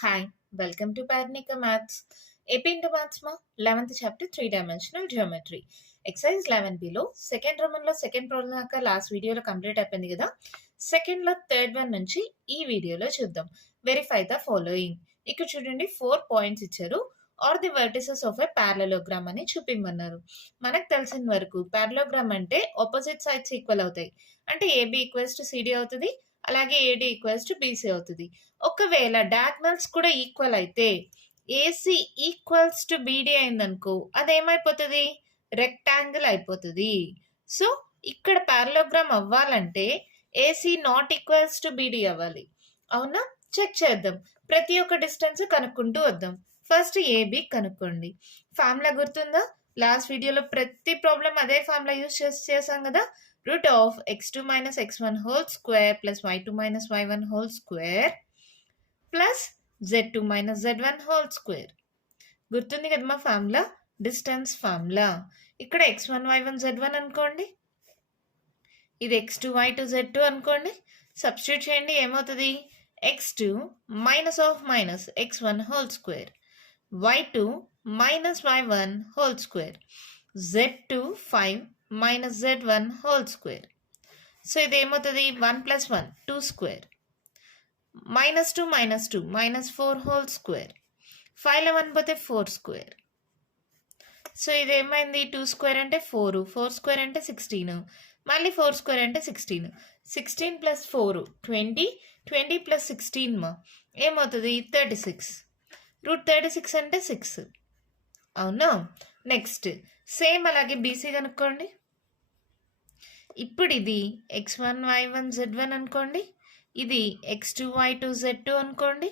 Hi, welcome to Parnika Maths. AP into Maths ma 11th chapter 3-dimensional geometry. Exercise 11 below second Roman లో second problem దాకా last వీడియోలో complete అయిపోయింది కదా. Second లో third one నుంచి ఈ వీడియోలో చూద్దాం. Verify the following. ఇక్కడ చూడండి 4 పాయింట్స్ ఇచ్చారు. Are the vertices of a parallelogram అని చూపిమన్నారు. మనకు తెలిసిన వరకు పారలోగ్రామ్ అంటే ఆపోజిట్ సైడ్స్ ఈక్వల్ అవుతాయి. అంటే ఏబి ఈక్వల్స్ టు సిడి అవుతుంది, అలాగే ఏడి ఈక్వల్స్ టు బీసీ అవుతుంది. ఒకవేళ డయాగ్నల్స్ కూడా ఈక్వల్ అయితే ఏసీ ఈక్వల్స్ టు బీడీ అయిందనుకో అదేమైపోతుంది, రెక్టాంగిల్ అయిపోతుంది. సో ఇక్కడ పారలోగ్రామ్ అవ్వాలంటే AC not equals to beedi అవ్వాలి. అవునా, చెక్ చేద్దాం. ప్రతి ఒక్క డిస్టెన్స్ కనుక్కుంటూ వద్దాం. ఫస్ట్ ఏబి కనుక్కోండి. ఫార్ములా గుర్తుందా? లాస్ట్ వీడియోలో ప్రతి ప్రాబ్లం అదే ఫార్ములా యూజ్ చేసాం కదా. root of x2 minus x1 whole square plus y2 minus y1 whole square plus z2 minus z1 whole square. గుర్తుంది కదా మా ఫార్ములా, డిస్టెన్స్ ఫార్ములా. ఇక్కడ x1 y1 z1 అనుకోండి, ఇది x2 y2 z2 అనుకోండి. సబ్స్టిట్యూట్ చేయండి, ఏమవుతుంది? x2 minus of minus x1 whole square, y2 minus y1 whole square, z2 5 minus z1 whole square. So ఇది ఏమవుతుంది? 1 plus 1 2 square, minus 2 minus 4 whole square, 5లో 1 పోతే 4 square. So ఇది ఏమైంది? 2 square అంటే 4, 4 square అంటే 16, మళ్ళీ 4 square అంటే 16, 16 plus 4 20, 20 plus 16 ఏమవుతుంది? 36. రూట్ 36 అంటే 6. అవునా? నెక్స్ట్ సేమ్ అలాగే బీసీ కనుక్కోండి. ఇప్పుడు ఇది x1 y1 z1 అనుకోండి, ఇది x2 y2 z2 అనుకోండి.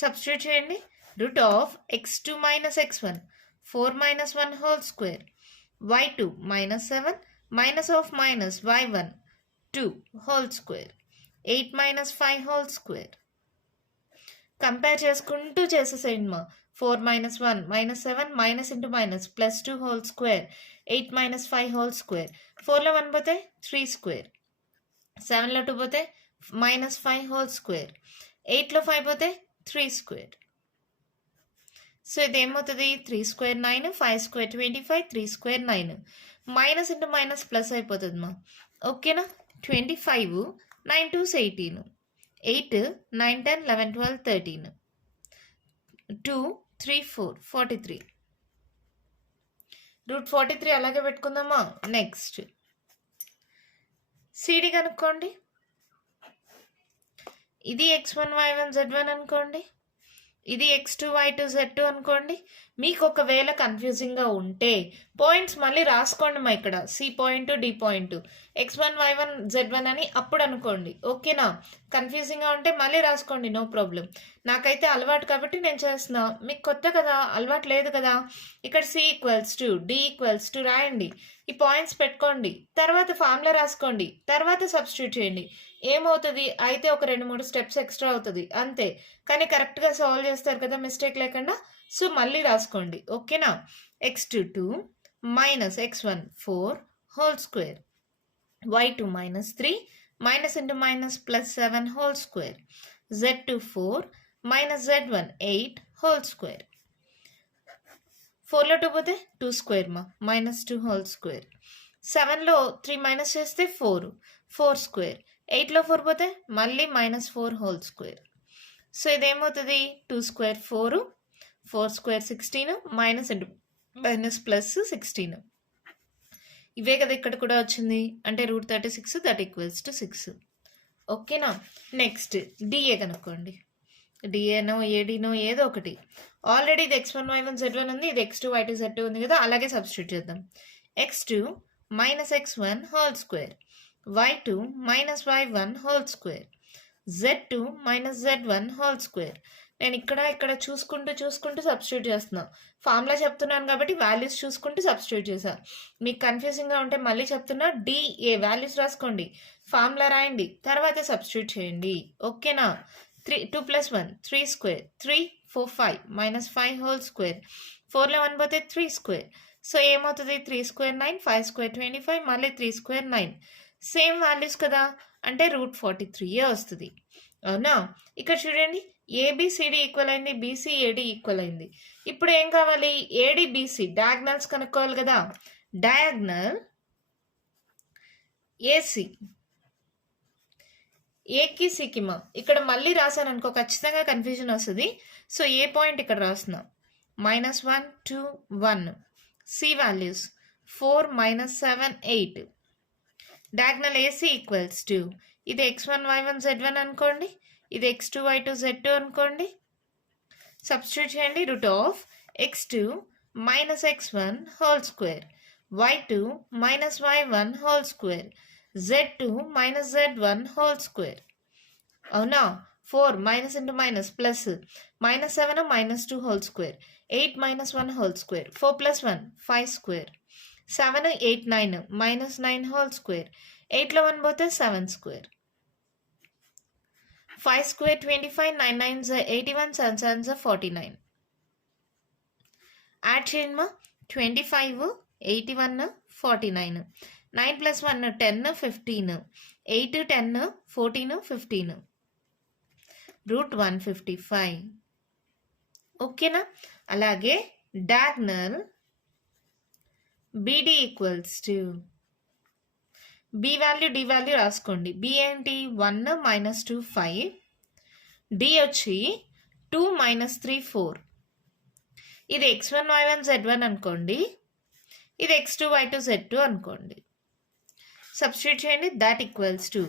సబ్స్టిట్యూట్ చేయండి. Root of x2 minus x1 4 minus 1 whole square, y2 minus 7 minus of minus y1 2 whole square, 8 minus 5 whole square. Compare చేసుకుంటూ చేసేసేయండి మా. 4 minus 1 minus 7 minus into minus plus 2 whole square, 8 minus 5 whole square, 4లో 1 పోతే 3 square, 7లో 2 పోతే minus 5 whole square, 8లో 5 పోతే 3 square. So ఇది ఏమవుతుంది? 3 square 9, 5 square 25, 3 square 9. Minus into minus plus అయిపోతుంది మా. ఓకేనా? 25 9 2s 18, 8 9 10 11 12 13, 2 3 4 43. రూట్ 43 అలాగే పెట్టుకుందామా. నెక్స్ట్ సిడి కనుక్కోండి. ఇది x1 y1 z1 అనుకోండి, ఇది x2 y2 z2 అనుకోండి. మీకు ఒకవేళ కన్ఫ్యూజింగ్గా ఉంటే పాయింట్స్ మళ్ళీ రాసుకోండి మా. ఇక్కడ C point D point x1 y1 z1 అని అప్పుడు అనుకోండి. ఓకేనా? కన్ఫ్యూజింగ్గా ఉంటే మళ్ళీ రాసుకోండి, నో ప్రాబ్లం. నాకైతే అలవాటు కాబట్టి నేను చేస్తున్నా, మీకు కొత్త కదా, అలవాటు లేదు కదా. ఇక్కడ C equals to D equals to రాయండి, ఈ పాయింట్స్ పెట్టుకోండి, తర్వాత ఫార్ములా రాసుకోండి, తర్వాత సబ్స్టిట్యూట్ చేయండి. ఏమవుతుంది? అయితే ఒక 2-3 స్టెప్స్ ఎక్స్ట్రా అవుతుంది అంతే, కానీ కరెక్ట్గా సాల్వ్ చేస్తారు కదా మిస్టేక్ లేకుండా. సో మళ్ళీ రాసుకోండి. ఓకేనా? x2 2 minus x1 4 whole square, y2 minus 3 minus into minus plus 7 whole square, z2 4 minus z1 8 whole square. 4లో 2 పోతే 2 square మా, minus 2 whole square. 7లో 3 మైనస్ చేస్తే 4 4 square. 8లో 4 పోతే మళ్ళీ minus 4 whole square. సో ఇదేమవుతుంది? 2 square 4, 4 square 16, minus into minus plus 16. ఇవే కదా ఇక్కడ కూడా వచ్చింది, అంటే రూట్ 36 దట్ ఈక్వల్స్ టు 6. ఓకేనా? నెక్స్ట్ డిఏ కనుక్కోండి. డిఏనో ఏడీనో ఏదో ఒకటి. ఆల్రెడీ ఇది x1 y1 z1 ఉంది, ఇది x2 y2 z2 ఉంది కదా, అలాగే సబ్స్టిట్యూట్ చేద్దాం. x2 minus x1 whole square, y2 minus y1 whole square, z2 minus z1 whole square. నేను ఇక్కడ చూసుకుంటూ సబ్స్టిట్యూట్ చేస్తున్నా. ఫార్ములా చెప్తున్నాను కాబట్టి వాల్యూస్ చూసుకుంటూ సబ్స్టిట్యూట్ చేసా. మీకు కన్ఫ్యూజింగ్గా ఉంటే మళ్ళీ చెప్తున్నా, డిఏ వాల్యూస్ రాసుకోండి, ఫార్ములా రాయండి, తర్వాత సబ్స్టిట్యూట్ చేయండి. ఓకేనా? 2 plus 1 3 square, 3 4 5 minus 5 whole square, 4లో 1 పోతే 3 square. సో ఏమవుతుంది? 3 square 9, 5 square 25, మళ్ళీ 3 square 9. సేమ్ వాల్యూస్ కదా, అంటే రూట్ 43 వస్తుంది. అవునా? ఇక్కడ చూడండి, ఏబిసిడి ఈక్వల్ అయింది, బీసీ ఏడి ఈక్వల్ అయింది. ఇప్పుడు ఏం కావాలి? ఏడి బీసీ డయాగ్నల్స్ కనుక్కోవాలి కదా. డయాగ్నల్ ఏసీ ఏకి సికి మా ఇక్కడ మళ్ళీ రాశాను అనుకో ఖచ్చితంగా కన్ఫ్యూజన్ వస్తుంది. సో ఏ పాయింట్ ఇక్కడ రాస్తున్నా, -1 2 1 C values 4 -7 8. Diagonal AC equals to ఇది x1 y1 z1 అనుకోండి, ఇది x2 y2 z2 అనుకోండి. సబ్స్టిట్యూట్ చేయండి. x2 - x1 whole square, y2 - y1 whole square, z2 - z1 whole square. అవునా? 4 minus into minus plus, -7 -2 whole square, 8 - 1 whole square, 4 + 1 5 square, 7 8 9 -9 whole square, 8లో 1 పోతే 7 square, 5 square 25, 9 9 81, 7 7 49. Add చేయండి మా. 25 81 49, 9 + 1 10 15, 8 10 14 15, √155. ఓకేనా? అలాగే diagonal BD equals to B value D value రాసుకోండి. B ఏంటి? 1 - 2 5, D వచ్చి 2 - 3 4. ఇది x1 y1 z1 అనుకోండి, ఇది x2 y2 z2 అనుకోండి. సబ్స్టిట్యూట్ చేయండి. That equals to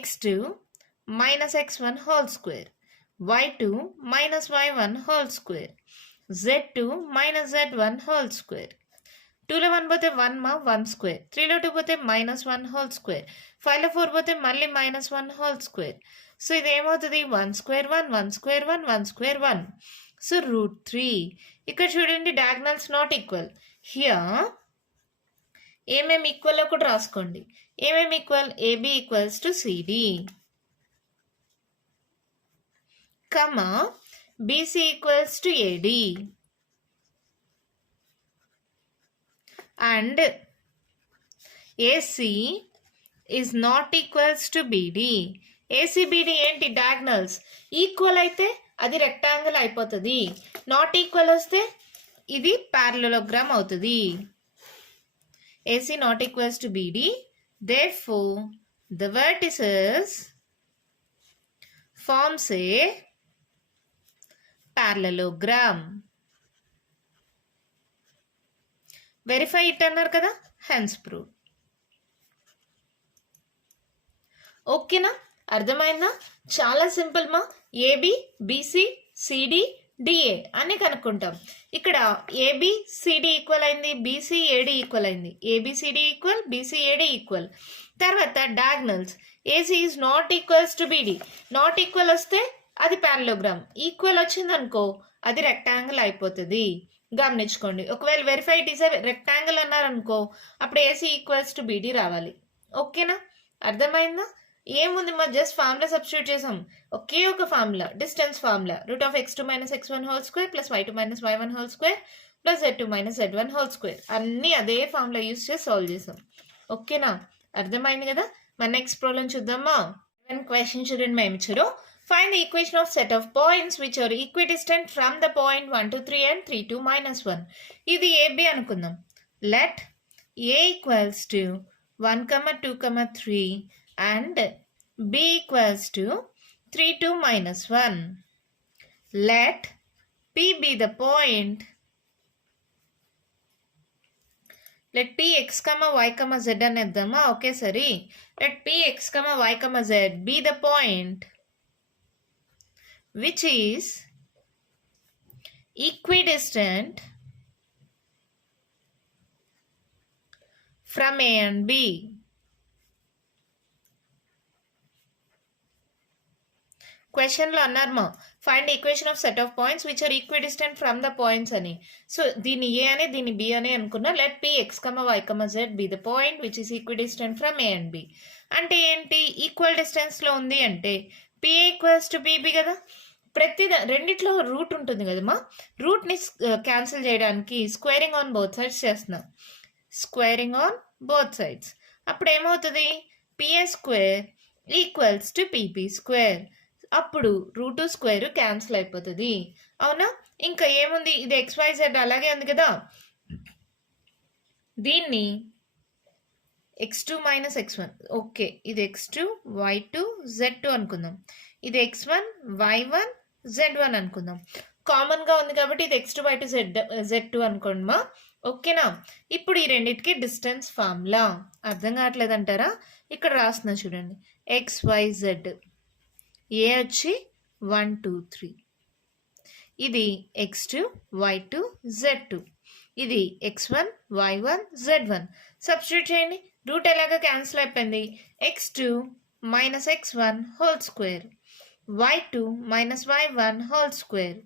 x2 - x1 whole square, y2 - y1 whole square, z2 - z1 whole square. 2లో 1 పోతే 1 మా 1 స్క్వేర్, 3లో 2 పోతే -1 హోల్ స్క్వేర్, 5లో 4 పోతే మళ్ళీ -1 హోల్ స్క్వేర్. సో ఇది ఏమవుతుంది? 1 స్క్వేర్ 1 1 స్క్వేర్ 1 1 స్క్వేర్ 1. సో √3. ఇక్కడ చూడండి డయాగ్నల్స్ నాట్ ఈక్వల్. హియర్ ఏమేమి ఈక్వల్ కూడా రాసుకోండి. ఏమేమి equal? AB equals to CD, comma BC equals to AD, and AC is not equals to BD. ACBD ఏంటి? డయాగ్నల్స్. ఈక్వల్ అయితే అది రెక్టాంగిల్ అయిపోతుంది, నాట్ ఈక్వల్ వస్తే ఇది ప్యారలలోగ్రామ్ అవుతుంది. AC not equals to BD, therefore the vertices forms a parallelogram. Verify it అన్నారు కదా, hence prove. ఓకేనా? అర్థమైందా? చాలా సింపుల్ మా. ఏబి బీసీ సిడి డిఏ అని కనుక్కుంటాం. ఇక్కడ ఏబి సిడి ఈక్వల్ అయింది, బీసీ ఏడి ఈక్వల్ అయింది, ABCD equal, BC AD equal. తర్వాత diagonals AC is not equals to BD. Not equal వస్తే అది ప్యారలోగ్రామ్, ఈక్వల్ వచ్చింది అనుకో అది రెక్టాంగిల్ అయిపోతుంది. గమనించుకోండి. ఒకవేళ verify it is a rectangle అన్నారనుకో అప్పుడు ఏసీ ఈక్వల్స్ టు బీడీ రావాలి. ఓకేనా? అర్థమైందా? ఏముంది మా, జస్ట్ ఫార్ములా సబ్స్టిట్యూట్ చేసాం. ఒకే ఒక formula, distance formula, √x2 - x1 whole square plus y2 - y1 whole square plus z2 - z1 whole square. అన్నీ అదే ఫార్ములా యూస్ చేసి సాల్వ్ చేసాం. ఓకేనా? అర్థమైంది కదా. మన నెక్స్ట్ ప్రాబ్లం చూద్దామా. క్వశ్చన్ చూడండి మా ఏమి ఇచ్చారు. Find the equation of set of points which are equidistant from the point 1 to 3 and 3 to -1. ఇది AB అనుకుందాం. Let A equals to 1, 2, 3 and B equals to 3 to -1. Let P be the point. Let P x, y, z అని ఇద్దామా ఒకేసారి. Let P x, y, z be the point which is equidistant from A and B. Question లో అన్నారు మా, find equation of set of points which are equidistant from the points అని. So దీన్ని A అని దీన్ని B అని అనుకున్నా. Let P X, Y, Z be the point which is equidistant from A and B. అంటే ఏంటి? ఈక్వల్ డిస్టెన్స్ లో ఉంది అంటే పిఏ ఈక్వల్స్ టు బీబీ కదా. ప్రతి రెండిట్లో రూట్ ఉంటుంది కదమ్మా. రూట్ని క్యాన్సిల్ చేయడానికి స్క్వేరింగ్ ఆన్ బోత్ సైడ్స్ చేస్తున్నాం. Squaring on both sides. అప్పుడు ఏమవుతుంది? PA square equals to PP square. అప్పుడు రూట్ స్క్వేర్ క్యాన్సిల్ అయిపోతుంది. అవునా? ఇంకా ఏముంది, ఇది XYZ అలాగే ఉంది కదా, దీన్ని x2 మైనస్ x1. ఓకే, ఇది x2 y2 z2 అనుకుందాం, ఇది x1 y1 z1 అనుకుందాం. కామన్గా ఉంది కాబట్టి ఇది x2 y2 z2 అనుకోండి మా. ఓకేనా? ఇప్పుడు ఈ రెండింటికి డిస్టెన్స్ ఫార్ములా అర్థం కావట్లేదంటారా? ఇక్కడ రాస్తున్నా చూడండి, XYZ, ఏ వచ్చి 1 2 3, ఇది x2 y2 z2, ఇది x1 y1 z1. సబ్స్టిట్యూట్ చేయండి. రూట్ ఎలాగా క్యాన్సిల్ అయిపోయింది. x2 minus x1 whole square, y2 minus y1 whole square,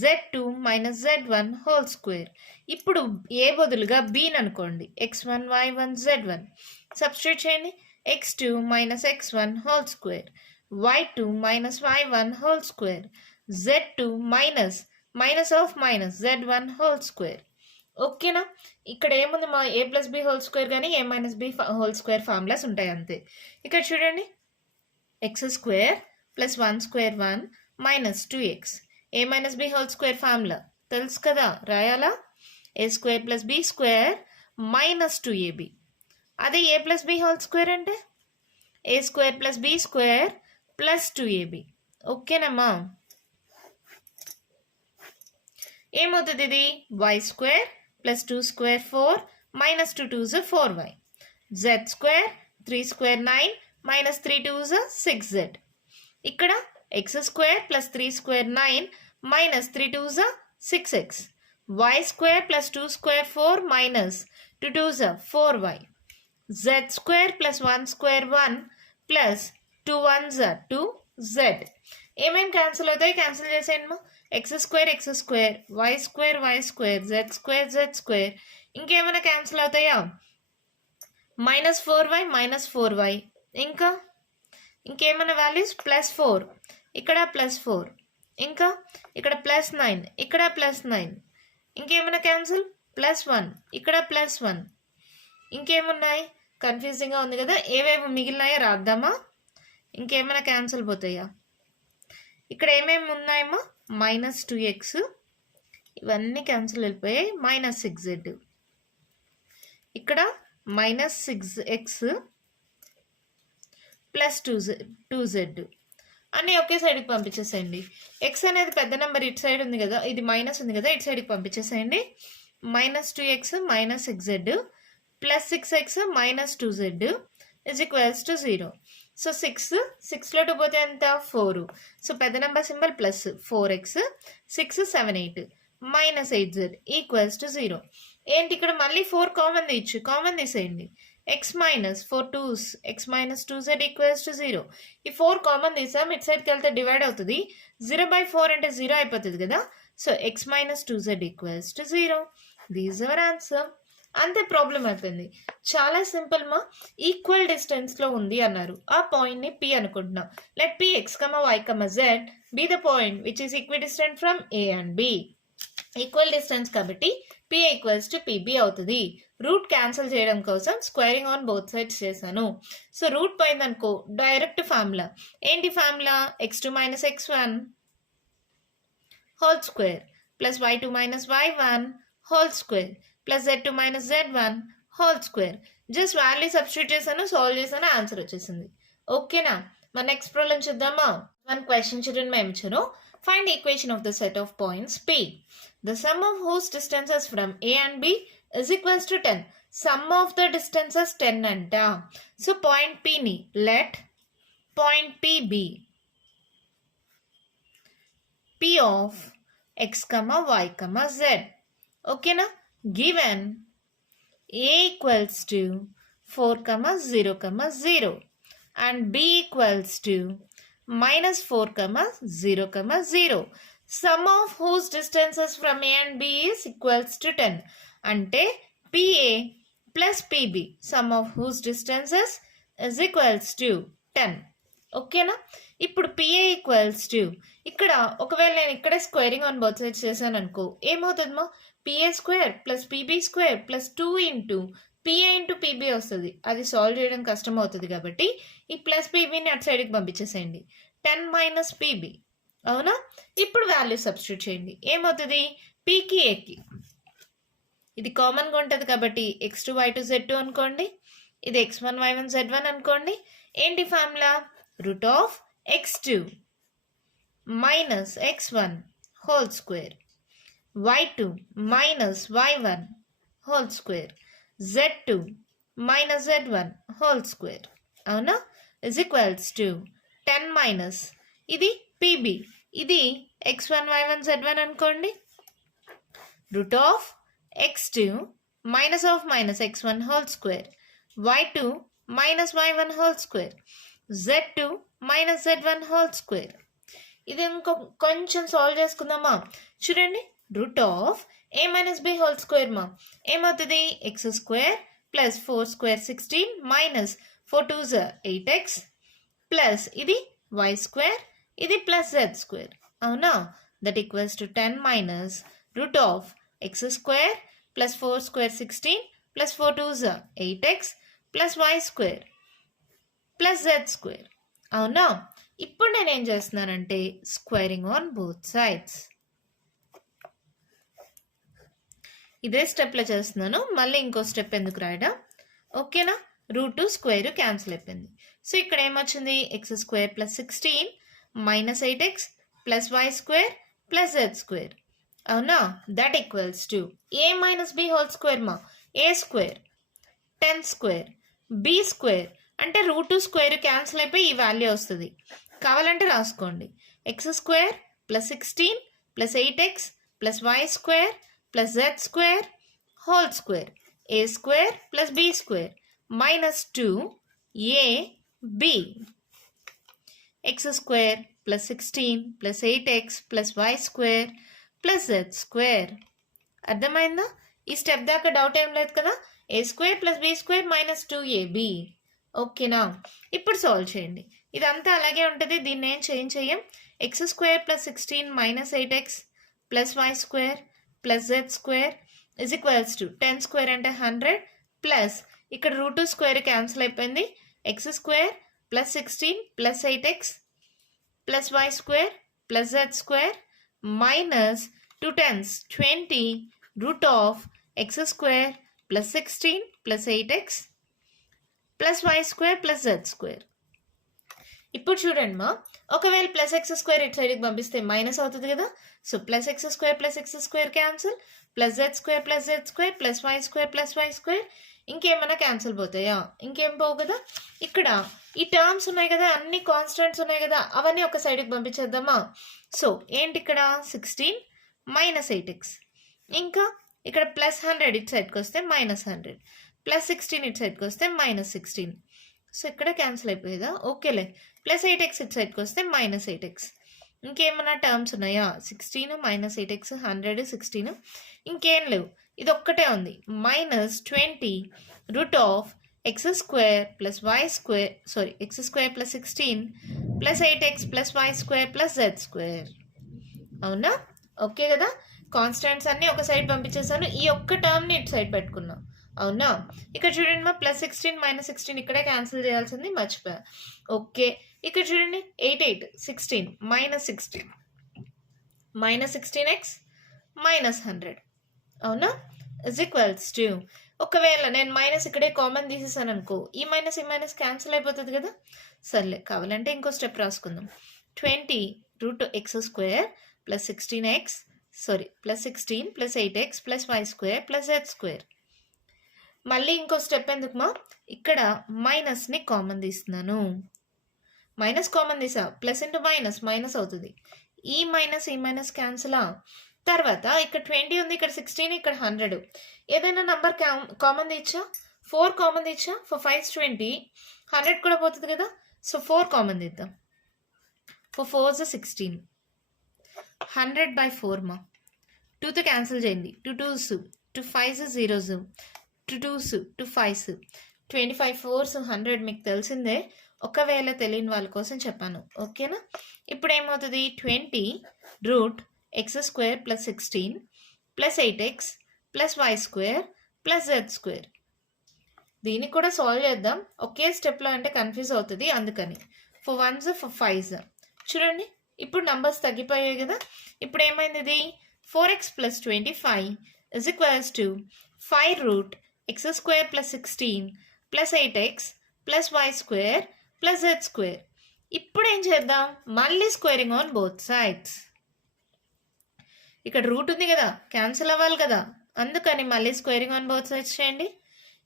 z2 minus z1 whole square. ఇప్పుడు ఏ బదులుగా బీని అనుకోండి, x1 y1 z1. సబ్స్టిట్యూట్ చేయండి. x2 minus x1 whole square, y2 minus y1 whole square, z2 minus minus of minus z1 whole square. ఓకేనా? ఇక్కడ ఏముంది మా, a plus b whole square కానీ a minus b whole square formulas ఉంటాయి అంతే. ఇక్కడ చూడండి, x square plus 1 square 1 minus 2x, a minus b whole square formula తెలుసు కదా, రాయాలా? A square plus b square minus 2ab. అదే a plus b whole square అంటే a square plus b square plus 2ab. ఓకేనమ్మా? ఏమవుతుంది ఇది, y square plus 2 square 4 minus 2 2s 4y, z square 3 square 9 minus 3 2s 6z. ఇక్కడ x square plus 3 square 9 minus 3 2s 6x, y square plus 2 square 4 minus 2 2s 4y, z square plus 1 square 1 plus 2 1s 2z. ఏమేమి cancel అవుతాయి, cancel చేసేయండి. X square Y square Z square. ఇంకేమైనా cancel అవుతాయా? Minus 4y ఇంకా ఇంకేమైనా values, plus 4 ఇక్కడ plus 4, ఇంకా ఇక్కడ ప్లస్ 9 ఇక్కడ ప్లస్ 9. ఇంకేమైనా క్యాన్సిల్, ప్లస్ 1 ఇక్కడ ప్లస్ 1. ఇంకేమున్నాయి, కన్ఫ్యూజింగ్గా ఉంది కదా, ఏవేవి మిగిలినాయో రాద్దామా? ఇంకేమైనా క్యాన్సిల్ పోతాయా? ఇక్కడ ఏమేమి ఉన్నాయమ్మా, మైనస్ 2x, ఇవన్నీ క్యాన్సిల్ అయిపోయాయి, మైనస్ 6z. ఇక్కడ మైనస్ 6x ప్లస్ 2z అన్నీ ఒకే సైడ్కి పంపించేసేయండి. ఎక్స్ అనేది పెద్ద నెంబర్ ఇటు సైడ్ ఉంది కదా, ఇది మైనస్ ఉంది కదా, ఇటు సైడ్కి పంపించేసేయండి. Minus 2x minus 6z plus 6x minus 2z is equals to 0. So 6లో 2 పోతే ఎంత, 4. సో పెద్ద number symbol plus 4x 6 7 8 minus 8z equals to 0. ఏంటి, ఇక్కడ మళ్ళీ 4 కామన్ తీసేయండి. x minus 4 2s x minus 2z equals to 0. ఈ 4 కామన్ తీసాం, ఇటు సైడ్కి వెళ్తే డివైడ్ అవుతుంది. 0/4 అంటే 0 అయిపోతుంది కదా. So x minus 2z equals to 0. These our answer. అంతే, ప్రాబ్లం అయిపోయింది. చాలా సింపుల్ మా. ఈక్వల్ డిస్టెన్స్లో ఉంది అన్నారు, ఆ పాయింట్ని P అనుకుంటున్నాం. Let P x, y, z be the point which is equidistant from A and B. Equal distance కాబట్టి P ఈక్వల్స్ టు PB అవుతుంది. రూట్ క్యాన్సిల్ చేయడం కోసం స్క్వేరింగ్ ఆన్ బోత్ సైడ్స్ చేశాను. సో రూట్ పోయిందనుకో, డైరెక్ట్ ఫార్ములా. ఏంటి formula, x2 minus x1 whole square plus y2 minus y1 whole square plus z2 minus z1 whole square. Just value substitute చేశాను, solve చేశాను, answer వచ్చేసింది. ఓకేనా? మన next problem చూద్దామా. One question చూడండి మేము ఇచ్చాను. Find equation of the set of points P. The sum of whose distances from A and B is equals to 10. Sum of the distances 10 అంట. సో పాయింట్ P ని let point P be P of x, y, z. ఓకేనా? Given A equals to 4, 0, 0 and B equals to minus 4, 0, 0. Sum of whose distances from A and B is equals to 10. అంటే PA plus PB, sum of whose distances is equals to 10. ఓకేనా? ఇప్పుడు PA equals to, ఇక్కడ ఒకవేళ నేను ఇక్కడే squaring on both sides చేశాను అనుకో, ఏమవుతుందమ్మా, PA square plus PB square plus 2 into PA into PB వస్తుంది. అది సాల్వ్ చేయడం కష్టం అవుతుంది కాబట్టి ఈ ప్లస్ PBని అటు సైడ్కి పంపించేసేయండి. 10 మైనస్ పీబీ. అవునా? ఇప్పుడు వాల్యూ సబ్స్టిట్యూట్ చేయండి. ఏమవుతుంది? పీకి ఏకి ఇది కామన్గా ఉంటుంది కాబట్టి x2 y2 z2 అనుకోండి. ఇది x1 y1 z1 అనుకోండి. ఏంటి formula? Root of x2 minus x1 whole square y2 minus y1 whole square z2 minus z1 whole square. అవునా? ఇజ్ ఈక్వల్స్ టు 10 మైనస్ ఇది పీబీ, ఇది x1 y1 z1 అనుకోండి. Root of x2 minus of minus x1 whole square y2 minus y1 whole square z2 minus z1 whole square. ఇది కొంచెం solve చేసుకుందామా? చూడండి, root of a minus b whole square మా ఏమవుతుంది? x square plus 4 square 16 minus 4 2s 8x plus ఇది y square, ఇది plus z square. అవునా? That equals to 10 minus root of x square plus 4 square 16 plus 4 2s 8x plus y square plus z square. అవునా? ఇప్పుడు నేను ఏం చేస్తున్నానంటే squaring on both sides. ఇదే స్టెప్లో చేస్తున్నాను, మళ్ళీ ఇంకో స్టెప్ ఎందుకు రాయడం? ఓకేనా? రూట్ స్క్వేర్ క్యాన్సిల్ అయిపోయింది. సో ఇక్కడ ఏమొచ్చింది? X square plus 16 minus 8x plus why square plus Z square. అవునా? That equals to a minus b whole square మా a square 10 square b square అంటే రూట్ స్క్వేర్ క్యాన్సిల్ అయిపోయి ఈ value వస్తుంది. కావాలంటే రాసుకోండి. X square plus 16 plus 8x plus why square plus Z square whole square a square plus b square minus 2ab X square plus 16 plus 8x plus why square plus Z square. అర్థమైందా? ఈ step దాకా doubt ఏం లేదు కదా? A square plus b square minus 2ab. ఓకేనా? ఇప్పుడు solve చేయండి. ఇదంతా అలాగే ఉంటుంది, దీన్ని ఏం చేంజ్ చెయ్యం. X square plus 16 minus 8x plus why square plus Z square is equals to 10 square అంటే 100 ప్లస్ ఇక్కడ రూట్ స్క్వేర్ క్యాన్సిల్ అయిపోయింది. X square plus 16 plus 8x plus why square plus Z square minus 2 10s 20 root of x square plus 16 plus 8x plus y square plus z square. ఇప్పుడు చూడండి మా, ఒకవేళ plus X square ఇటు సైడ్కి పంపిస్తే minus అవుతుంది కదా. So plus X square cancel plus Z square plus why square ఇంకేమైనా క్యాన్సిల్ పోతాయా? ఇంకేం పోవు కదా. ఇక్కడ ఈ టర్మ్స్ ఉన్నాయి కదా, అన్ని కాన్స్టెంట్స్ ఉన్నాయి కదా, అవన్నీ ఒక సైడ్కి పంపించేద్దామా? సో ఏంటి ఇక్కడ 16 మైనస్ 8x, ఇంకా ఇక్కడ ప్లస్ 100 ఇటు సైడ్కి వస్తే మైనస్ 100 ప్లస్ 16 ఇటు సైడ్కి వస్తే మైనస్ 16. సో ఇక్కడ క్యాన్సిల్ అయిపోయేదా? ఓకేలే. ప్లస్ 8x ఇటు సైడ్కి వస్తే మైనస్ 8x. ఇంకేమైనా టర్మ్స్ ఉన్నాయా? 16 మైనస్ 8x 100 16 ఇంకేం లేవు. ఇది ఒక్కటే ఉంది. Minus 20 root of X square plus why square X square plus 16 plus 8x plus why square plus Z square. అవునా? ఓకే కదా. కాన్స్టెంట్స్ అన్నీ ఒక సైడ్ పంపించేసాను, ఈ ఒక్క టర్మ్ని ఇటు సైడ్ పెట్టుకున్నాం. అవునా? ఇక్కడ చూడండి మా, ప్లస్ 16 మైనస్ 16 ఇక్కడే క్యాన్సిల్ చేయాల్సింది, మర్చిపోయా. ఓకే, ఇక్కడ చూడండి 8 16 మైనస్ 16x మైనస్ 100. అవునా? ఇజ్ ఈక్వల్స్ టు, ఒకవేళ నేను మైనస్ ఇక్కడే కామన్ తీసేసాను అనుకో, ఈ మైనస్ క్యాన్సిల్ అయిపోతుంది కదా. సర్లే, కావాలంటే ఇంకో స్టెప్ రాసుకుందాం. 20 root X square plus 16 plus 8x plus why square plus Z square. మళ్ళీ ఇంకో స్టెప్ ఎందుకు మా, ఇక్కడ మైనస్ని కామన్ తీస్తున్నాను. మైనస్ కామన్ తీసా, ప్లస్ ఇంటూ మైనస్ అవుతుంది. ఈ మైనస్ క్యాన్సిలా. తర్వాత ఇక్కడ 20 ఉంది, ఇక్కడ 16, ఇక్కడ 100. ఏదైనా నంబర్ కామన్ తీచ్చా, 4 కామన్ తీచ్చా. 4 5s 20, 100 కూడా పోతుంది కదా. సో 4 కామన్ తీద్దాం. 4 4s 16, 100/4 మా. 2తో క్యాన్సిల్ చేయండి. 2 2s 2 5s 0s 2 2s 2 5s 25 4s 100 మీకు తెలిసిందే. ఒకవేళ తెలియని వాళ్ళ కోసం చెప్పాను. ఓకేనా? ఇప్పుడు ఏమవుతుంది? 20 root X square plus 16 plus 8x plus why square plus Z square. దీన్ని కూడా సాల్వ్ చేద్దాం. ఒకే స్టెప్లో అంటే కన్ఫ్యూజ్ అవుతుంది, అందుకని 4 1s 4 5s చూడండి ఇప్పుడు నంబర్స్ తగ్గిపోయాయి కదా. ఇప్పుడు ఏమైంది, ఇది 4x + 25 = 5 route x² + 16 + 8x + y² + z². ఇప్పుడు ఏం చేద్దాం, మళ్ళీ స్క్వేరింగ్ ఆన్ బోత్ సైడ్స్. ఇక్కడ రూట్ ఉంది కదా, క్యాన్సిల్ అవ్వాలి కదా, అందుకని మళ్ళీ స్క్వేరింగ్ ఆన్ బోత్ సైడ్స్ చేయండి.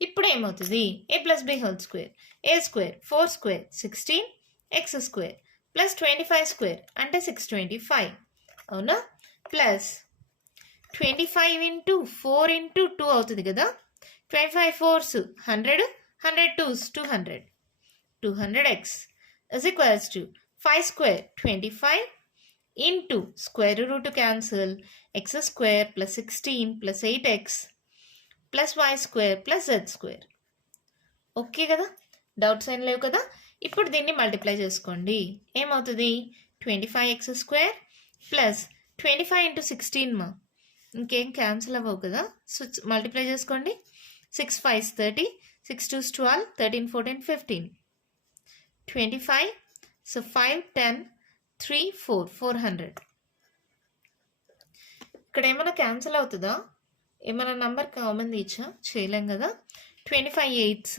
ఇప్పుడు ఏమవుతుంది, a + b² a² 4² 16 x² + 25² అంటే 625 అవునా, ప్లస్ 25 × 4 × 2 అవుతుంది కదా. 25 4s 100 100 2s 200 200x = 5² 25 into square root cancel x² + 16 + 8x + y² + z². Okay కదా, డౌట్స్ ఏం లేవు కదా. ఇప్పుడు దీన్ని మల్టిప్లై చేసుకోండి. ఏమవుతుంది, 25x² + 25 × 16 మా, ఇంకేం క్యాన్సిల్ అవ్వవు కదా, సో మల్టిప్లై చేసుకోండి. 6 5s 30 6 2s 12 13 14 15 25. సో 5 10 3 4 400. ఇక్కడ ఏమైనా క్యాన్సిల్ అవుతుందా, ఏమైనా నంబర్ కామన్ తీచ్చా, చేయలేం కదా. 25 8s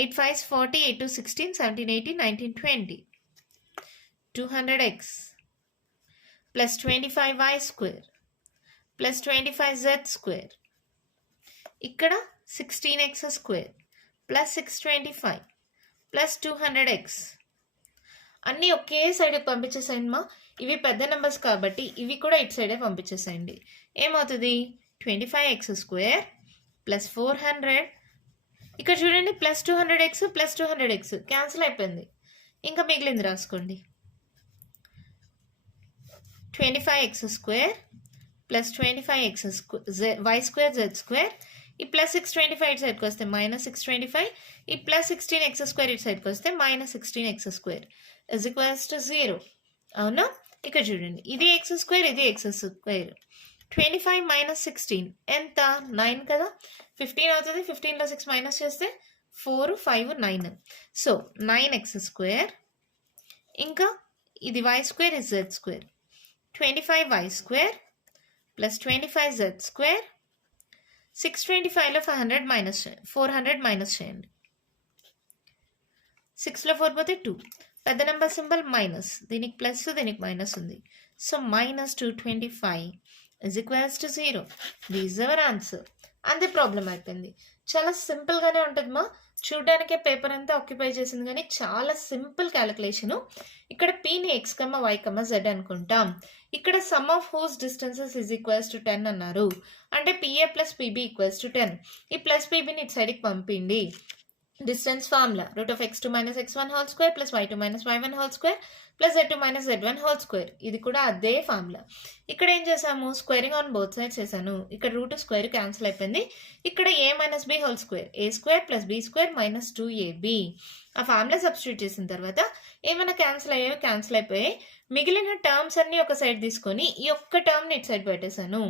8 5s 40 8 2 16 17 18 19 20 200x + 25y² + 25z². ఇక్కడ 16x² + 625 + 200x. అన్నీ ఒకే సైడ్కి పంపించేసేయండి మా. ఇవి పెద్ద నెంబర్స్ కాబట్టి ఇవి కూడా ఇటు సైడే పంపించేసేయండి. ఏమవుతుంది, 25x² + 400. ఇక్కడ చూడండి + 200x + 200x క్యాన్సిల్ అయిపోయింది, ఇంకా మిగిలింది రాసుకోండి. 25x² + 25y² z². ఈ +625 ఇటు సైడ్కి వస్తే -625, ఈ +16x² ఇటు సైడ్కి వస్తే -16x² = 0 అవునా. ఇక్కడ చూడండి ఇది x² ఇది x². 25 - 16 ఎంత, 9 కదా. 15 అవుతుంది, 15లో 6 మైనస్ చేస్తే 4 5 9. సో 9x², ఇంకా ఇది y² ఇది z². 25y² + 25z². 625లో 400 మైనస్ చేయండి. 6లో 4 పోతే 2, పెద్ద నెంబర్ సింబల్ మైనస్, దీనికి ప్లస్ దీనికి మైనస్ ఉంది. సో -225 = 0. This our answer. అంతే, ప్రాబ్లం అయిపోయింది. చాలా సింపుల్గానే ఉంటుంది మా. చూడడానికే పేపర్ అంతా ఆక్యుపై చేసింది కానీ చాలా సింపుల్ క్యాలిక్యులేషను. ఇక్కడ పీని x, y, z అనుకుంటాం. ఇక్కడ సమ్ ఆఫ్ హూస్ డిస్టెన్సెస్ = 10 అన్నారు, అంటే PA + PB = 10. ఈ ప్లస్ PBని ఇటు సైడ్కి పంపిండి. Distance formula √(x2 - x1) + y2 - y1) + z2 - z1). ఇది కూడా అదే ఫార్ములా. ఇక్కడ ఏం చేసాము, స్క్వేరింగ్ ఆన్ బోత్ సైడ్స్ చేశాను. ఇక్కడ రూట్ స్క్వేర్ క్యాన్సిల్ అయిపోయింది. ఇక్కడ a - b² a² + b² - 2ab. ఆ ఫార్ములా సబ్స్టిట్యూట్ చేసిన తర్వాత ఏమైనా క్యాన్సిల్ అయిపోయాయి. మిగిలిన టర్మ్స్ అన్ని ఒక సైడ్ తీసుకొని ఈ ఒక్క టర్మ్ని ఇటు సైడ్ పెట్టేశాను.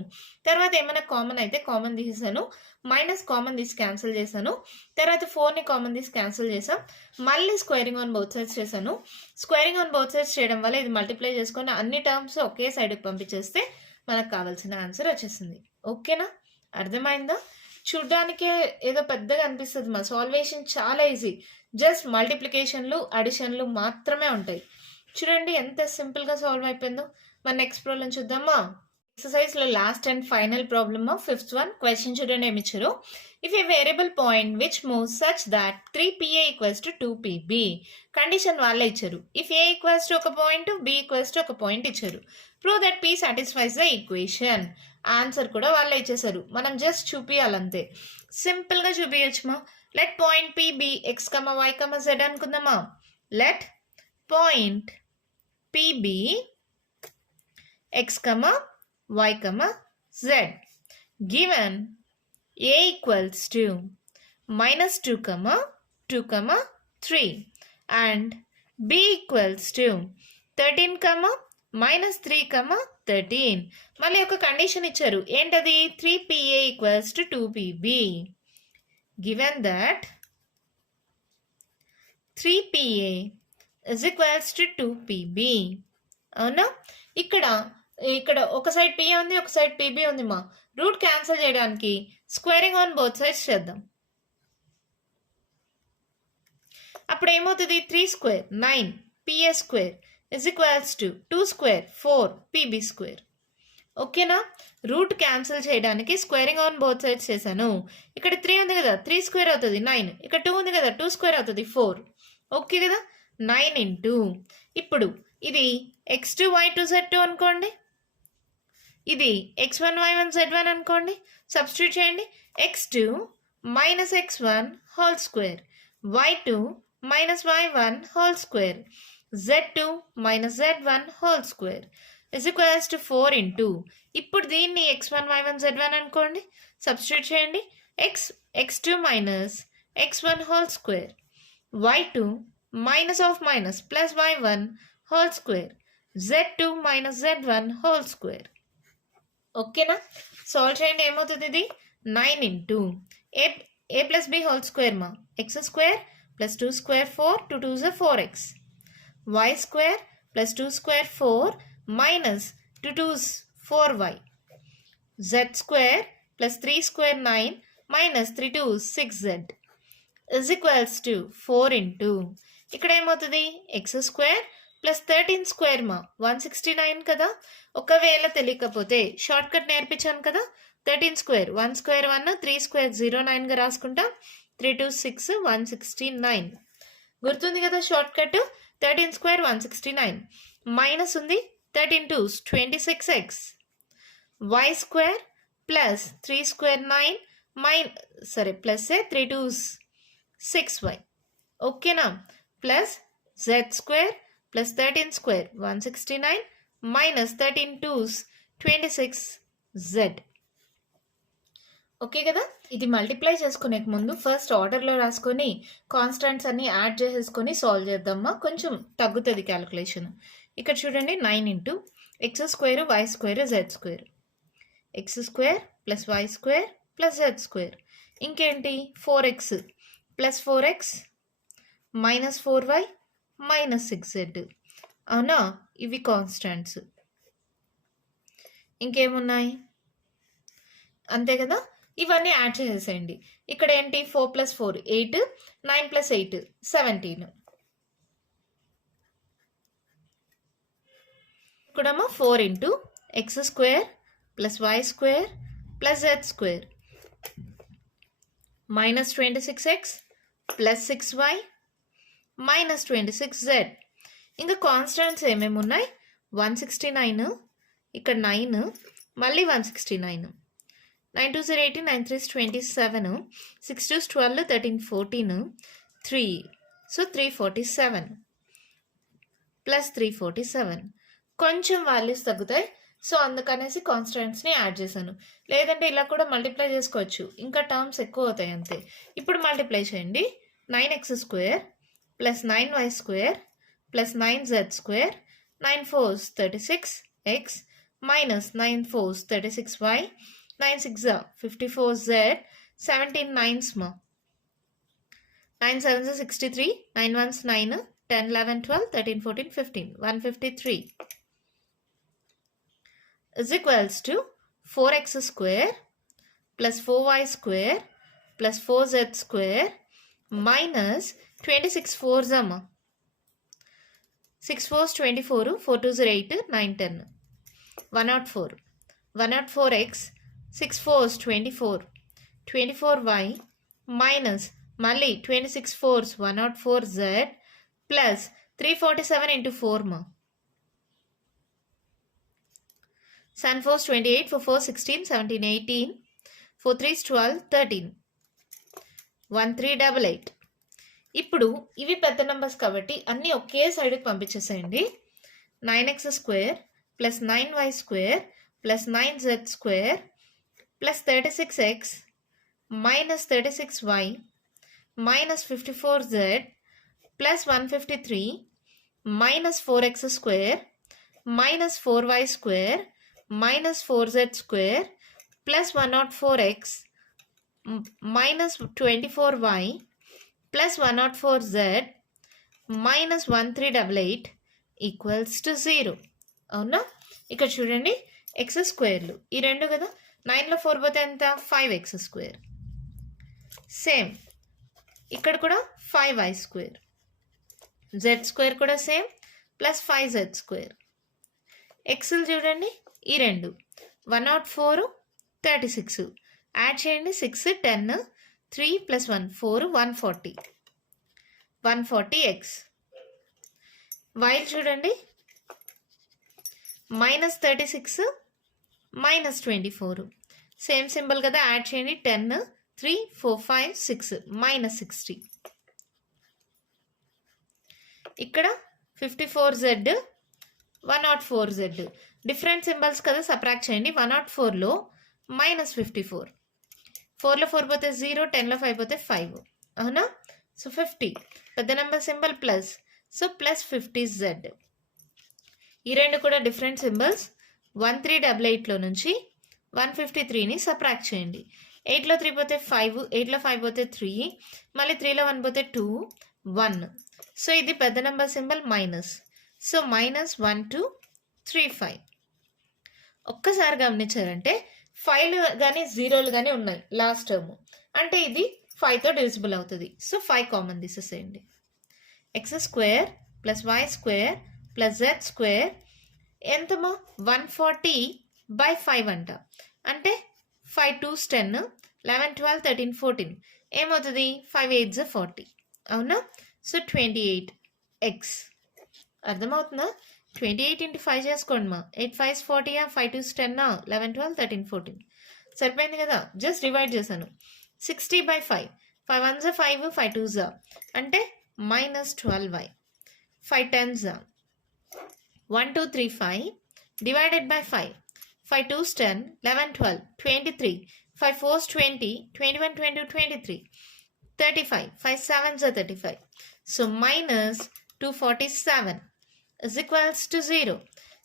తర్వాత ఏమైనా కామన్ అయితే కామన్ తీసేసాను, మైనస్ కామన్ తీసి క్యాన్సిల్ చేశాను. తర్వాత 4ని కామన్ తీసి క్యాన్సిల్ చేసాం. మళ్ళీ స్క్వేరింగ్ ఆన్ బోత్ సైడ్స్ చేశాను. స్క్వేరింగ్ ఆన్ బోత్ సైడ్స్ చేయడం వల్ల ఇది మల్టిప్లై చేసుకొని అన్ని టర్మ్స్ ఒకే సైడ్కి పంపించేస్తే మనకు కావాల్సిన ఆన్సర్ వచ్చేసింది. ఓకేనా, అర్థమైందా. చూడ్డానికే ఏదో పెద్దగా అనిపిస్తుంది మా, సాల్వేషన్ చాలా ఈజీ. జస్ట్ మల్టిప్లికేషన్లు అడిషన్లు మాత్రమే ఉంటాయి. చూడండి ఎంత సింపుల్గా సాల్వ్ అయిపోయిందో. మన నెక్స్ట్ ప్రాబ్లం చూద్దామా. ఎక్సర్సైజ్లో last and final problem 5th one. Question చూడండి ఏమి ఇచ్చారు. If a variable point which moves such that 3PA = 2PB. Condition వాళ్ళే ఇచ్చారు. ఇఫ్ A = ఒక పాయింట్, B = ఒక పాయింట్ ఇచ్చారు. Prove that P satisfies the equation. Answer కూడా వాళ్ళే ఇచ్చేసారు, మనం జస్ట్ చూపించాలంతే. సింపుల్గా చూపించచ్చు మా. Let point P be x, y, z అనుకుందామా. Let point P be x, y, z. Given A = -2, 2, 3 and B = 13, -3, 13. మళ్ళీ ఒక కండిషన్ ఇచ్చారు, ఏంటది, 3PA = 2PB. Given that 3PA is equals to 2pb. అవునా? ఇక్కడ ఒక సైడ్ p ఉంది, ఒక సైడ్ pb ఉంది మా. రూట్ క్యాన్సిల్ చేయడానికి స్క్వేరింగ్ ఆన్ బోత్ సైడ్స్ చేద్దాం. అప్పుడు ఏమవుతుంది? 3 square 9 pa square is equals to 2 square 4 pb square. ఓకేనా? రూట్ క్యాన్సిల్ చేయడానికి స్క్వేరింగ్ ఆన్ బోత్ సైడ్స్ చేశాను. ఇక్కడ 3 ఉంది కదా, 3 స్క్వేర్ అవుతుంది 9. ఇక్కడ 2 ఉంది కదా, 2 స్క్వేర్ అవుతుంది 4. ఓకే కదా? 9 ఇంటూ, ఇప్పుడు ఇది x2 y2 z2 అనుకోండి, ఇది x1 y1 z1 అనుకోండి. సబ్స్టిట్యూట్ చేయండి. x2 minus x1 whole square, y2 minus y1 whole square, z2 minus z1 whole square is equals to 4 into, ఇప్పుడు దీన్ని x1 y1 z1 అనుకోండి. సబ్స్టిట్యూట్ చేయండి. x2 minus x1 whole square, y2 minus of minus plus y1 whole square, z2 minus z1 whole square. ఓకేనా? Solve చేయండి. ఏమవుతుంది? ఇది 9 into ఏ plus b whole square మా, X square plus 2 square 4 2 2 4x, y square plus 2 square 4 minus 2 2 4y, z square plus 3 square 9 minus 3 2 6z is equals to 4 into, ఇక్కడ ఏమవుతుంది? X square plus 13 square మా 169 కదా. ఒకవేళ తెలియకపోతే షార్ట్ కట్ నేర్పించాను కదా, 13 square 1 square 1 3 square 09గా రాసుకుంటాం. 3 2 6 169 గుర్తుంది కదా షార్ట్ కట్. 13 స్క్వేర్ 169 మైనస్ ఉంది 13 2s 26x, y square plus 3 square 9 plus 3 2s 6y. ఓకేనా? Plus z square plus 13 square 169 minus 13 2s 26z. Okay కదా? ఇది మల్టిప్లై చేసుకునే ముందు ఫస్ట్ ఆర్డర్లో రాసుకొని కాన్స్టెంట్స్ అన్ని యాడ్ చేసేసుకొని సాల్వ్ చేద్దామా, కొంచెం తగ్గుతుంది క్యాలిక్యులేషన్. ఇక్కడ చూడండి, 9 into X square Y square Z square, X square plus why square plus Z square, ఇంకేంటి 4x plus 4x minus 4y minus 6z. అవునా? ఇవి కాన్స్టెంట్స్. ఇంకేమున్నాయి? అంతే కదా? ఇవన్నీ యాడ్ చేసేసేయండి. ఇక్కడ ఏంటి? 4 ప్లస్ 4 8, 9 ప్లస్ 8 17. ఇక్కడేమో 4 into X square plus why square plus Z square minus 26x plus 6y minus 26z. ఇంకా కాన్స్టెంట్స్ ఏమేమి ఉన్నాయి? 169, ఇక్కడ 9, మళ్ళీ 169, 9 2 18, 9 3 27, 6 2 12, 13 14, 3, సో 347 ప్లస్ 347. కొంచెం వాల్యూస్ తగ్గుతాయి, సో అందుకనేసి కాన్స్టెంట్స్ని యాడ్ చేశాను. లేదంటే ఇలా కూడా మల్టిప్లై చేసుకోవచ్చు, ఇంకా టర్మ్స్ ఎక్కువ అవుతాయి అంతే. ఇప్పుడు మల్టిప్లై చేయండి. 9x square plus 9y square plus 9z square, 9 4s 36x minus 9 4s 36y, 9 6 54z, 17 9s మా, 9 7s 63, 9 1s 9, 10 11 12 13 14 15, 153 is equals to 4x square plus 4y square plus 4z square minus 26 4s amma, 6 4s 24, 4 2s 8, 9 10, 104, 104x, 6 4s 24, 24y minus మళ్ళీ 26 4s 104z plus 347 into 4 ma, 7 4s 28, 4 4s 16, 17 18, 4 3s 12, 13, 1388. ఇప్పుడు ఇవి పెద్ద numbers కాబట్టి అన్నీ ఒకే సైడ్కి పంపించేసేయండి. 9x square plus 9y square plus 9z square plus 36x minus 36y minus 54z plus 153 minus 4x square minus 4y square minus 4z square plus 104x minus 24y plus 104z minus 1388 equals to 0. అవునా? ఇక్కడ చూడండి X స్క్వేర్లు ఈ రెండు కదా, 9లో 4 పోతే ఎంత 5x². Same ఇక్కడ కూడా 5y స్క్వేర్, జెడ్ స్క్వేర్ కూడా సేమ్ ప్లస్ 5z². ఎక్స్లు చూడండి ఈ రెండు 104 36 యాడ్ చేయండి 6 10 3 + 1 4 140 140x. వైల్ చూడండి -36 -24 సేమ్ సింబల్ కదా, యాడ్ చేయండి 10 3 4 5 6 -60. ఇక్కడ 54z 104z డిఫరెంట్ సింబల్స్ కదా, సబ్ట్రాక్ట్ చేయండి. 104లో -54, 4లో 4 పోతే 0, 10లో 5 పోతే 5. అవునా? సో 50 పెద్ద number symbol plus, so plus 50z. ఈ రెండు కూడా డిఫరెంట్ సింబల్స్. 1388లో నుంచి 153ని సబ్ట్రాక్ట్ చేయండి. 8లో 3 పోతే 5, 8లో 5 పోతే 3, మళ్ళీ 3లో 1 పోతే 2 1. సో ఇది పెద్ద నెంబర్ సింబల్ మైనస్, సో -1235. ఒక్కసారి గమనించారంటే 5లు కానీ 0లు కానీ ఉన్నాయి లాస్ట్ టర్మ్, అంటే ఇది 5తో డివిజిబుల్ అవుతుంది. సో 5 కామన్ తీసేసేయండి. x² + y² + z² ఎంతమా 140/5 అంట, అంటే 5 2s 10 11 12 13 14 ఏమవుతుంది 5 8s 40. అవునా? So 28x. అర్థమవుతుందా? 28 × 5 చేసుకోండి మా, 8 5s 40, 5 2s 10, 11 12 13 14 సరిపోయింది కదా, జస్ట్ డివైడ్ చేశాను. 60/5 5 1s 5 5 2s అంటే -12y. 5 10s 1 2 3 5 divided by 5 5 2s 10 11 12 23 5 4s 20 21 22 23 35 5 7s 35. So -247 is equals to 0.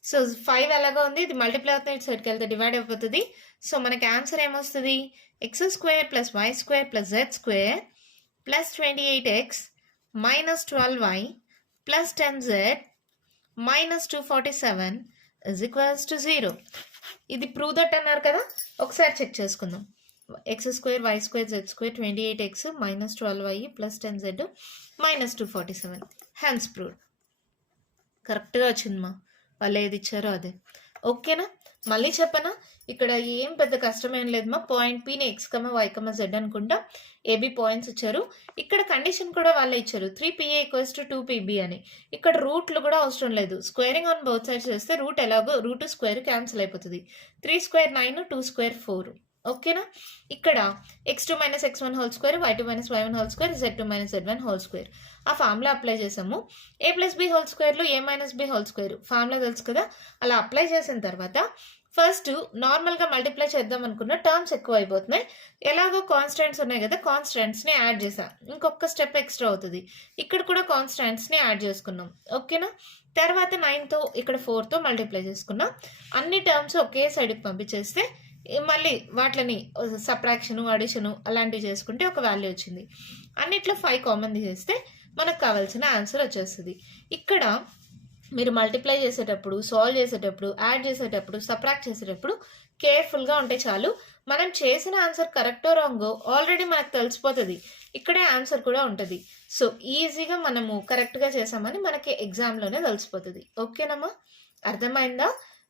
So 5 ఎలాగా ఉంది, ఇది మల్టిప్లై అవుతుంది, ఇటు సైడ్కి వెళ్తే డివైడ్ అయిపోతుంది. సో మనకి ఆన్సర్ ఏమొస్తుంది, x² + y² + z² + 28x -12y + 10z -247 is equals to 0. ఇది ప్రూవ్ దట్ అన్నారు కదా, ఒకసారి చెక్ చేసుకుందాం. x² y² z² 28x -12y + 10z -247 hence proved. కరెక్ట్గా వచ్చిందమ్మా, వాళ్ళు ఏది ఇచ్చారో అదే. ఓకేనా? మళ్ళీ చెప్పనా, ఇక్కడ ఏం పెద్ద కష్టమేం లేదమ్మా. పాయింట్ Pని x, y, z అనుకుంటా ఏబి పాయింట్స్ ఇచ్చారు. ఇక్కడ కండిషన్ కూడా వాళ్ళే ఇచ్చారు 3PA = 2PB అని. ఇక్కడ రూట్లు కూడా అవసరం లేదు, స్క్వేరింగ్ ఆన్ బౌత్ సైడ్స్ చేస్తే రూట్ ఎలాగో రూట్ స్క్వేర్ క్యాన్సిల్ అయిపోతుంది. 3² 9 2² 4. ఓకేనా? ఇక్కడ x2 - x1 2, y2 - y1 2, z2 - z1 2 ఆ ఫార్ములా అప్లై చేసాము. a + b స్క్వేర్లో a - b square formula తెలుసు కదా, అలా అప్లై చేసిన తర్వాత ఫస్ట్ నార్మల్గా మల్టిప్లై చేద్దాం అనుకున్న టర్మ్స్ ఎక్కువ అయిపోతున్నాయి. ఎలాగో కాన్స్టెంట్స్ ఉన్నాయి కదా, కాన్స్టెంట్స్ని యాడ్ చేసా, ఇంకొక స్టెప్ ఎక్స్ట్రా అవుతుంది. ఇక్కడ కూడా కాన్స్టెంట్స్ని యాడ్ చేసుకున్నాం. ఓకేనా? తర్వాత 9తో ఇక్కడ 4తో మల్టిప్లై చేసుకున్నాం. అన్ని టర్మ్స్ ఒకే సైడ్కి పంపించేస్తే మళ్ళీ వాటిని సబ్ట్రాక్షను అడిషను అలాంటివి చేసుకుంటే ఒక వాల్యూ వచ్చింది. అన్నిట్లో 5 కామన్ తీసేస్తే మనకు కావాల్సిన ఆన్సర్ వచ్చేస్తుంది. ఇక్కడ మీరు మల్టిప్లై చేసేటప్పుడు, సాల్వ్ చేసేటప్పుడు, యాడ్ చేసేటప్పుడు, సబ్ట్రాక్ట్ చేసేటప్పుడు కేర్ఫుల్గా ఉంటే చాలు. మనం చేసిన ఆన్సర్ కరెక్టో రాంగో ఆల్రెడీ మనకు తెలిసిపోతుంది, ఇక్కడే ఆన్సర్ కూడా ఉంటుంది. సో ఈజీగా మనము కరెక్ట్గా చేసామని మనకి ఎగ్జామ్లోనే తెలిసిపోతుంది. ఓకేనమ్మా? అర్థమైందా?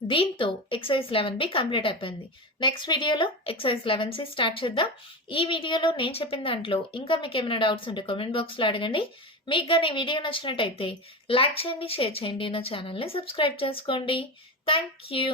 దీంతో ఎక్సర్సైజ్ 11B కంప్లీట్ అయిపోయింది. నెక్స్ట్ వీడియోలో ఎక్సర్సైజ్ 11C స్టార్ట్ చేద్దాం. ఈ వీడియోలో నేను చెప్పిన దాంట్లో ఇంకా మీకు ఏమైనా డౌట్స్ ఉంటే కామెంట్ బాక్స్లో అడగండి. మీకు కానీ వీడియో నచ్చినట్టయితే లైక్ చేయండి, షేర్ చేయండి, నా ఛానల్ని సబ్స్క్రైబ్ చేసుకోండి. Thank you.